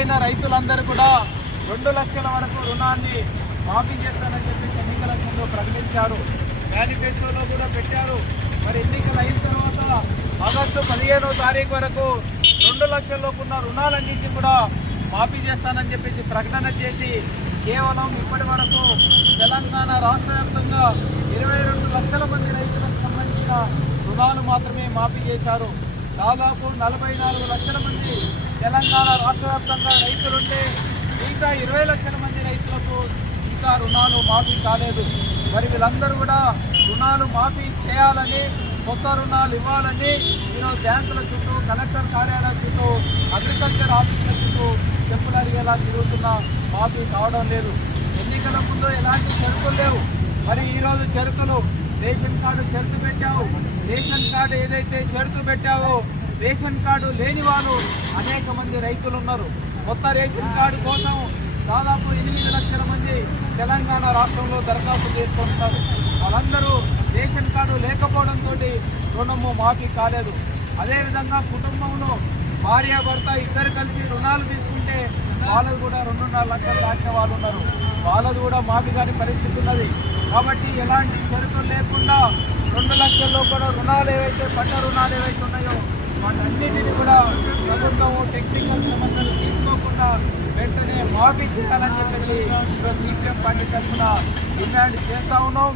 అర్హులైన రైతులందరూ కూడా రెండు లక్షల వరకు రుణాన్ని మాఫీ చేస్తానని చెప్పి ఎన్నికల ముందు ప్రకటించారు. మేనిఫెస్టోలో కూడా పెట్టారు. మరి ఎన్నికలు అయిన తర్వాత ఆగస్టు పదిహేనో తారీఖు వరకు రెండు లక్షల లోపున్న రుణాలన్నింటినీ కూడా మాఫీ చేస్తానని చెప్పేసి ప్రకటన చేసి కేవలం ఇప్పటి వరకు తెలంగాణ రాష్ట్ర వ్యాప్తంగా ఇరవై రెండు లక్షల మంది రైతులకు సంబంధించిన రుణాలు మాత్రమే మాఫీ చేశారు. దాదాపు నలభై నాలుగు లక్షల మంది తెలంగాణ రాష్ట్ర వ్యాప్తంగా రైతులుంటే మిగతా ఇరవై లక్షల మంది రైతులకు ఇంకా రుణాలు మాఫీ కాలేదు. మరి వీళ్ళందరూ కూడా రుణాలు మాఫీ చేయాలని కొత్త రుణాలు ఇవ్వాలని ఈరోజు బ్యాంకుల చుట్టూ కలెక్టర్ కార్యాలయం చుట్టూ అగ్రికల్చర్ ఆఫీసుల చుట్టూ చెప్పులు అడిగేలా తిరుగుతున్నా మాఫీ కావడం లేదు. ఎన్నికల ముందు ఎలాంటి మరి ఈరోజు షరతులు. రేషన్ కార్డు షరతు పెట్టావు. రేషన్ కార్డు ఏదైతే షరతు పెట్టావో రేషన్ కార్డు లేని వాళ్ళు అనేక మంది రైతులు ఉన్నారు. కొత్త రేషన్ కార్డు కోసం దాదాపు ఎనిమిది లక్షల మంది తెలంగాణ రాష్ట్రంలో దరఖాస్తు చేసుకుంటున్నారు వాళ్ళందరూ రేషన్ కార్డు లేకపోవడంతో రుణము మాఫీ కాలేదు. అదేవిధంగా కుటుంబంలో భార్య భర్త ఇద్దరు కలిసి రుణాలు తీసుకుంటే వాళ్ళది కూడా రెండున్నర లక్షలు దాటిన వాళ్ళు ఉన్నారు. వాళ్ళది కూడా మాఫీ కాని పరిస్థితి ఉన్నది. కాబట్టి ఎలాంటి షరతులు లేకుండా రెండు లక్షల్లో కూడా రుణాలు ఏవైతే పంట రుణాలు ఏవైతే ఉన్నాయో వాటన్నిటిని కూడా ప్రభుత్వము టెక్నికల్ సమస్యలు తీసుకోకుండా వెంటనే మాఫీ చేయాలని చెప్పేసి ఈరోజు సిపిఎం పార్టీ తరఫున డిమాండ్ చేస్తా ఉన్నాం.